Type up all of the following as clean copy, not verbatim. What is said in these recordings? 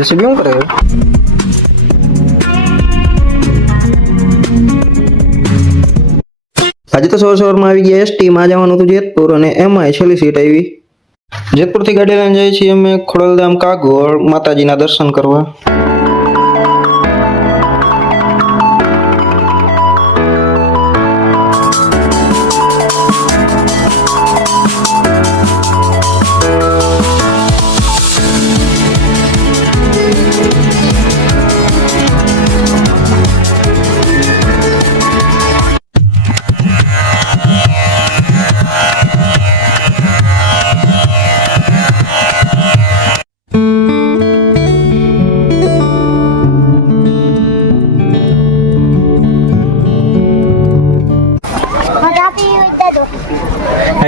JCB શું કરે? આજે તો સવારમાં આવી ગયા એસટી માં જવાનું હતું જેતપુર અને એમાં છેલ્લી સીટ આવી. જેતપુરથી ગાડી લઈને જઈએ છીએ અમે ખોડલધામ કાગોળ માતાજીના દર્શન કરવા.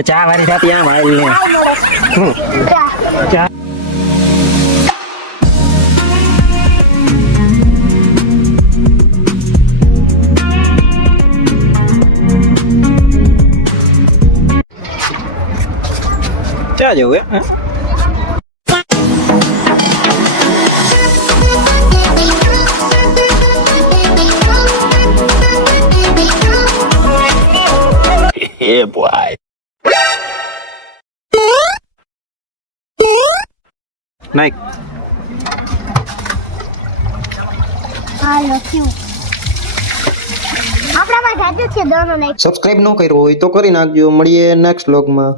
ચા વાળી સાથે આમ આવી ને ચા ચા જવું હે? Yeah, boy. નાઈક હાલો ક્યુ આપણામાં જાજુ છે દોનો નાઈક સબસ્ક્રાઇબ ન કર્યો હોય તો કરી નાખજો. મળીએ નેક્સ્ટ વ્લોગમાં.